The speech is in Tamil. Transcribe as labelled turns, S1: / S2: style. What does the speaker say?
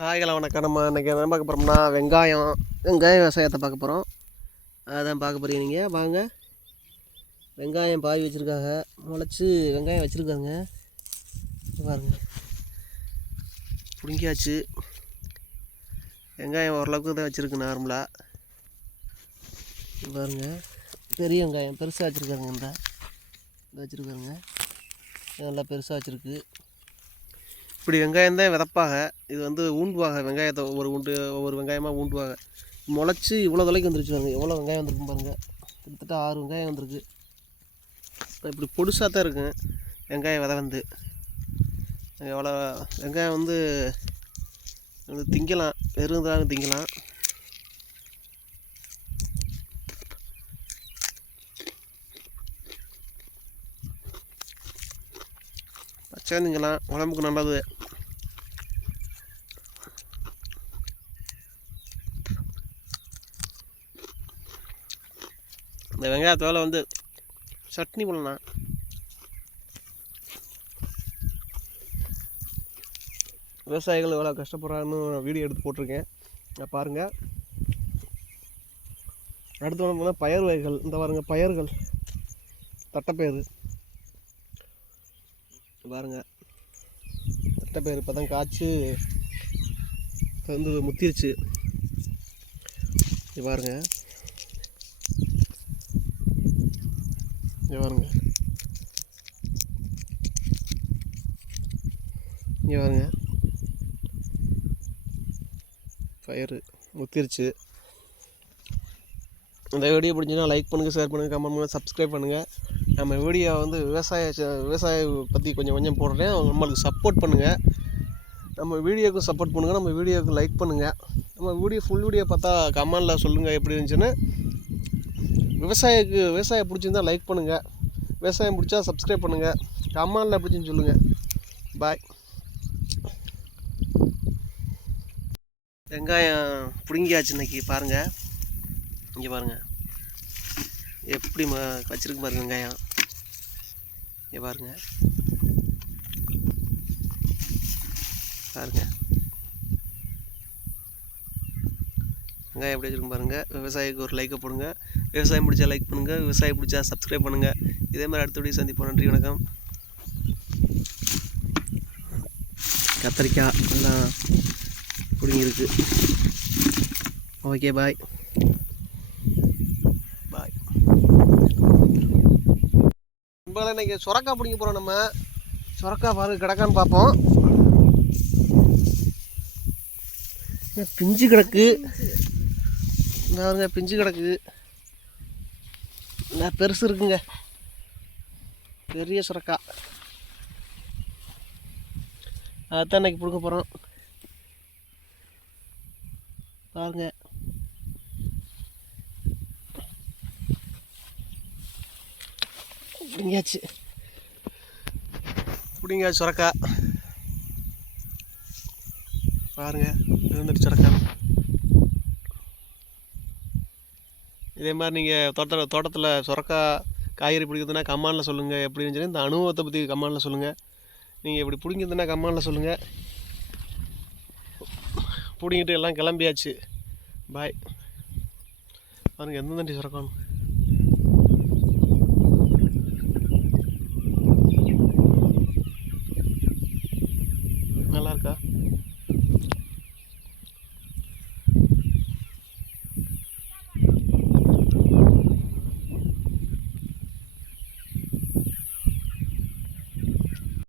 S1: காய்களை வணக்கம் நம்ம இன்றைக்கி என்ன பார்க்க போகிறோம்னா வெங்காயம் வெங்காயம் விவசாயத்தை பார்க்க போகிறோம் அதான் பார்க்க போகிறீங்க நீங்கள் வாங்க. வெங்காயம் பாய் வச்சுருக்காங்க. முளைச்சி வெங்காயம் வச்சுருக்காங்க. பாருங்க. பிடுங்கியாச்சு. வெங்காயம் ஓரளவுக்கு தான் வச்சுருக்கு நார்மலாக பாருங்க. பெரிய வெங்காயம் பெருசாக வச்சுருக்காங்க இந்த. இந்த வச்சுருக்காங்க. நல்லா பெருசாக வச்சுருக்கு. இப்படி வெங்காயம் தான் விதப்பாக இது வந்து ஊண்டுவாங்க. வெங்காயத்தை ஒவ்வொரு உண்டு ஒவ்வொரு வெங்காயமாக ஊண்டுவாங்க. முளைச்சி இவ்வளோ தொலைக்கு வந்துருச்சு பாருங்க. எவ்வளோ வெங்காயம் வந்திருக்கும் பாருங்கள் கிட்டத்தட்ட ஆறு வெங்காயம் வந்திருக்கு. இப்போ இப்படி பொடுசாக தான் இருக்குங்க வெங்காயம் விதை வந்து. எவ்வளோ வெங்காயம் வந்து வந்து திங்கலாம். வெறும் திங்கலாம். பச்சை திங்கலாம். உடம்புக்கு நல்லது. இந்த வெங்காயத்தோலை வந்து சட்னி பண்ணலாம் விவசாயிகள் எவ்வளோ கஷ்டப்படுறான்னு வீடியோ எடுத்து போட்டிருக்கேன். நான் பாருங்கள் அடுத்து வந்து பார்த்தீங்கன்னா வகைகள். இந்த பாருங்கள் பயிர்கள். தட்டைப்பயிறு. பாருங்கள் தட்டைப்பயிறு இப்போ தான் காய்ச்சி வந்து முத்திருச்சு. பாருங்கள் இங்கே பாருங்க. இங்கே பாருங்க. பயிர் முத்திருச்சு. இந்த வீடியோ பிடிச்சிங்கன்னா லைக் பண்ணுங்கள் ஷேர் பண்ணுங்கள் கமெண்ட் பண்ணுங்கள் சப்ஸ்கிரைப் பண்ணுங்கள் நம்ம வீடியோ வந்து விவசாய விவசாய பற்றி கொஞ்சம் கொஞ்சம் போடுறேன். நம்மளுக்கு சப்போர்ட் பண்ணுங்கள் நம்ம வீடியோக்கும் சப்போர்ட் பண்ணுங்கள் நம்ம வீடியோவுக்கு லைக் பண்ணுங்கள் நம்ம வீடியோ ஃபுல் வீடியோ பார்த்தா கமெண்டில் சொல்லுங்கள் எப்படி இருந்துச்சுன்னு. விவசாயிக்கு விவசாயம் பிடிச்சிருந்தா லைக் பண்ணுங்கள் விவசாயம் பிடிச்சா சப்ஸ்கிரைப் பண்ணுங்கள் கமெண்டில் பிடிச்சின்னு சொல்லுங்கள் பாய் வெங்காயம் பிடுங்கியாச்சு இன்னைக்கு பாருங்கள் இங்கே பாருங்கள் எப்படி ம வச்சிருக்கு பாருங்க வெங்காயம். இங்கே பாருங்க. பாருங்கள் வெங்காயம் எப்படி வச்சுருக்கு பாருங்கள் விவசாயிக்கு ஒரு லைக்கை போடுங்க. விவசாயம் பிடிச்சா லைக் பண்ணுங்கள் விவசாயம் பிடிச்சா சப்ஸ்கிரைப் பண்ணுங்கள் இதே மாதிரி அடுத்த வீடியோ சந்திப்போம். நன்றி வணக்கம். கத்திரிக்காய் எல்லாம் பிடிங்கிருக்கு. ஓகே பாய் பாய் நண்பர்களே இன்னைக்கு சுரக்கா பிடிங்க போகிறோம் நம்ம. சுரக்கா பாரு கிடக்கான்னு பார்ப்போம். பிஞ்சு கிடக்கு. இந்த பாருங்க பிஞ்சு கிடக்கு. நான் பெருசு இருக்குங்க. பெரிய சுரக்கா. அதான் இன்னைக்கு பிடுங்க போகிறோம் பாருங்க. பிடிங்காச்சு பிடிங்க சுரக்கா. பாருங்க இருந்துட்டு சுரக்கா. இதே மாதிரி நீங்கள் தோட்டத்தில் தோட்டத்தில் சுரக்கா காய்கறி பிடிக்கிறதுனா கம்மானில் சொல்லுங்கள் எப்படின்னு சொல்லி இந்த அனுபவத்தை பற்றி கம்மானில் சொல்லுங்கள் நீங்கள் இப்படி பிடிங்கிறதுனா கம்மானில் சொல்லுங்கள் பிடிங்கிட்டு எல்லாம் கிளம்பியாச்சு. பாய். பாருங்கள் எந்த தண்டி சுரக்கானு நல்லாயிருக்கா